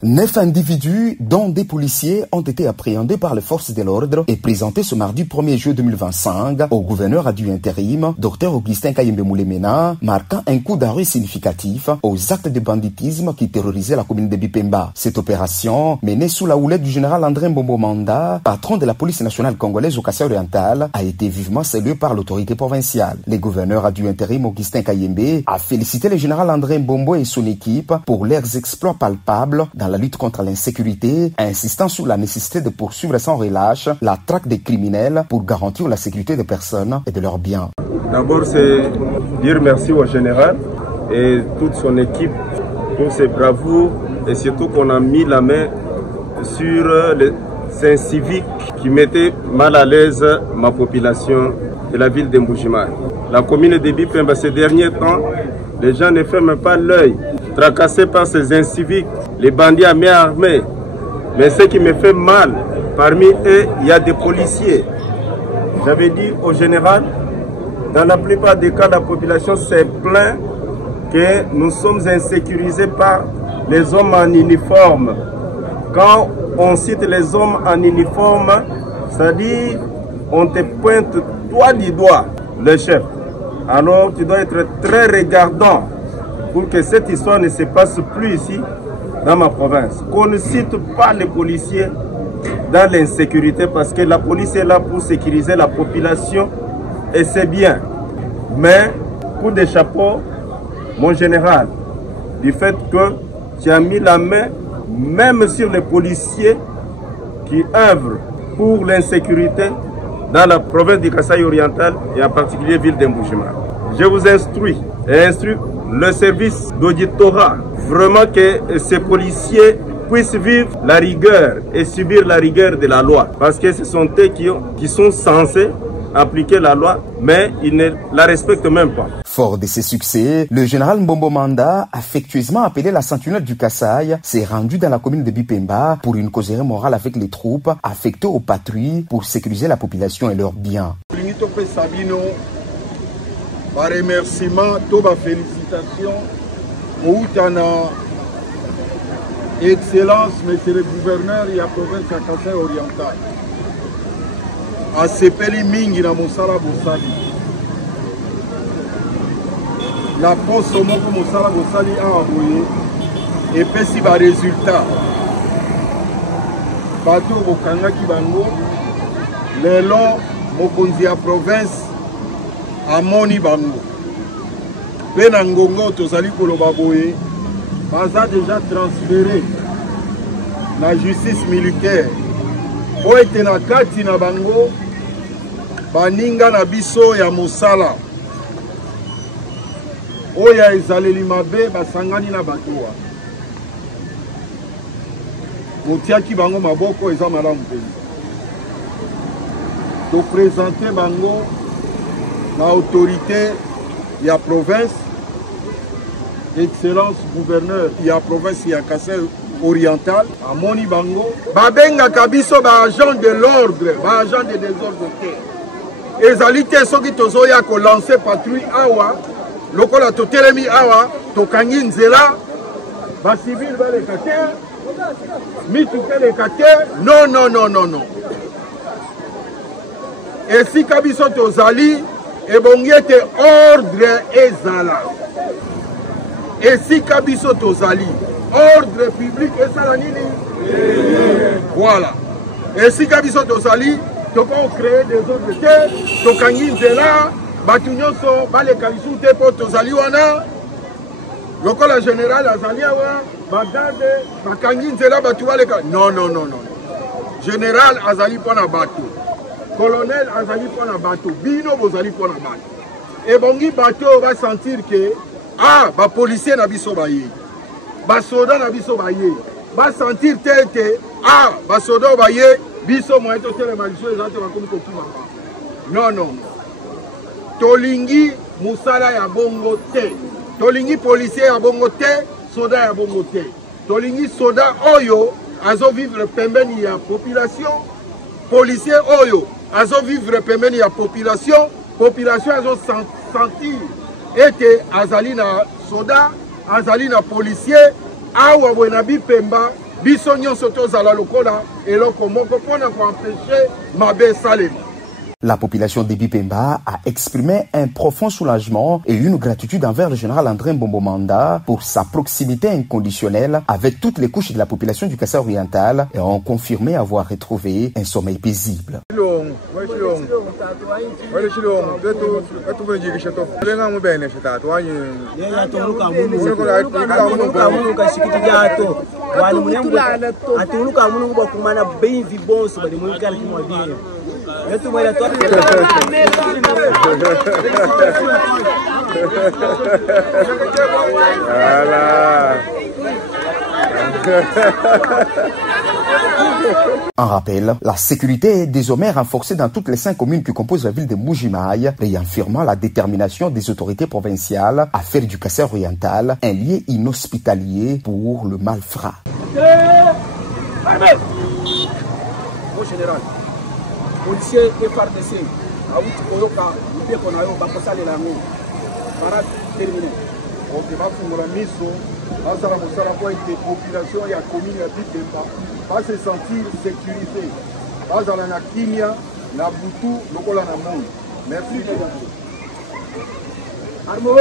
9 individus, dont des policiers, ont été appréhendés par les forces de l'ordre et présentés ce mardi 1er juillet 2025 au gouverneur adjoint intérim, Dr Augustin Kayembe Moulemena, marquant un coup d'arrêt significatif aux actes de banditisme qui terrorisaient la commune de Bipemba. Cette opération, menée sous la houlette du général André Mbombo Manda, patron de la police nationale congolaise au Kasaï-Oriental, a été vivement saluée par l'autorité provinciale. Le gouverneur adjoint intérim Augustin Kayembe a félicité le général André Mbombo et son équipe pour leurs exploits palpables dans la lutte contre l'insécurité, insistant sur la nécessité de poursuivre sans relâche la traque des criminels pour garantir la sécurité des personnes et de leurs biens. D'abord, c'est dire merci au général et toute son équipe pour ses bravoures et surtout qu'on a mis la main sur les inciviques qui mettaient mal à l'aise ma population de la ville de Mbuji-Mayi. La commune de Bipemba, ces derniers temps, les gens ne ferment pas l'œil, tracassés par ces inciviques, les bandits à main armée. Mais ce qui me fait mal, parmi eux, il y a des policiers. J'avais dit au général, dans la plupart des cas, la population s'est plaint que nous sommes insécurisés par les hommes en uniforme. Quand on cite les hommes en uniforme, c'est-à-dire on te pointe toi du doigt, le chef. Alors tu dois être très regardant pour que cette histoire ne se passe plus ici dans ma province. Qu'on ne cite pas les policiers dans l'insécurité parce que la police est là pour sécuriser la population et c'est bien. Mais coup de chapeau, mon général, du fait que tu as mis la main même sur les policiers qui œuvrent pour l'insécurité dans la province du Kasaï-Oriental et en particulier ville de Mbuji-Mayi. Je vous instruis le service d'auditorat, vraiment que ces policiers puissent vivre la rigueur et subir la rigueur de la loi. Parce que ce sont eux qui sont censés appliquer la loi, mais ils ne la respectent même pas. Fort de ses succès, le général Mbombo Manda, affectueusement appelé la sentinelle du Kasaï, s'est rendu dans la commune de Bipemba pour une causerie morale avec les troupes affectées aux patrouilles pour sécuriser la population et leurs biens. Par remerciement, toutes les félicitations pour Excellence, Monsieur le gouverneur et la province de Kasaï-Oriental. A sepeli mingi na mosala bosali. La poso moko mosala bosali awa boye epesi ba résultat. Bato bokangaki bango lelo mokonzi ya province amoni bango. Pe na ngongo tozali koloba boye baza déjà transféré na justice militaire. Oyo ete na kati na bango baninga na biso ya mosala oyo ezaleli mabe basangani na batoa botiaki bango maboko eza malamu mpenza toprésente bango na autorité ya province excellence gouverneur ya province ya Kasaï-Oriental amoni bango babengaka biso ba agent de l'ordre ba agent de désordre te ezali te soki tozoya kolancer patrouille awa lokola totelemi awa tokangi nzela ba civil baleka te mituka eleka te non esika biso tozali ebongi ete ordre ezala esika biso tozali ordre public esala nini? Voilà. Esika biso tozali toko créer des ordres te tokangi nzela batu nyonso baleka lisu te po tozali wana lokola général azali awa bagarde bakangi nzela batu baleka non. Général azali mpona bato, colonel azali mpona bato, bino bozali mpona bato. Ebongi bato va sentir que ba policier na biso baye, ba soda na biso baye, ba sentir tete ba soda baye biso moyen to tele malisho ezate ba komi kokima. Non. Tolingi musala ya bongo te. Tolingi policier ya bongo te, soda ya bongo te. Tolingi soda oyo azo vivre pembeni ya population, policier oyo azo vivre pembeni ya population azo sentir ete azali na soda, azali na policier awa bwena Bipemba biso nyonso tozala lokola eloko moko mpona koempêche mabe esalemi. La population de Bipemba a exprimé un profond soulagement et une gratitude envers le général André Mbombo-Manda pour sa proximité inconditionnelle avec toutes les couches de la population du Kassai oriental et ont confirmé avoir retrouvé un sommeil paisible. En rappel, la sécurité est désormais renforcée dans toutes les 5 communes qui composent la ville de Mbuji-Mayi, réaffirmant la détermination des autorités provinciales à faire du Kassai oriental un lieu inhospitalier pour le malfrat. Au général, policier et FARDC, à Oyoka, nous devons aller à la main. Para terminer. Ok, je vais la mise pour que la population et la commune va se sentir sécurisée. Dans la Kimia, la Boutou, le Merci. Armo,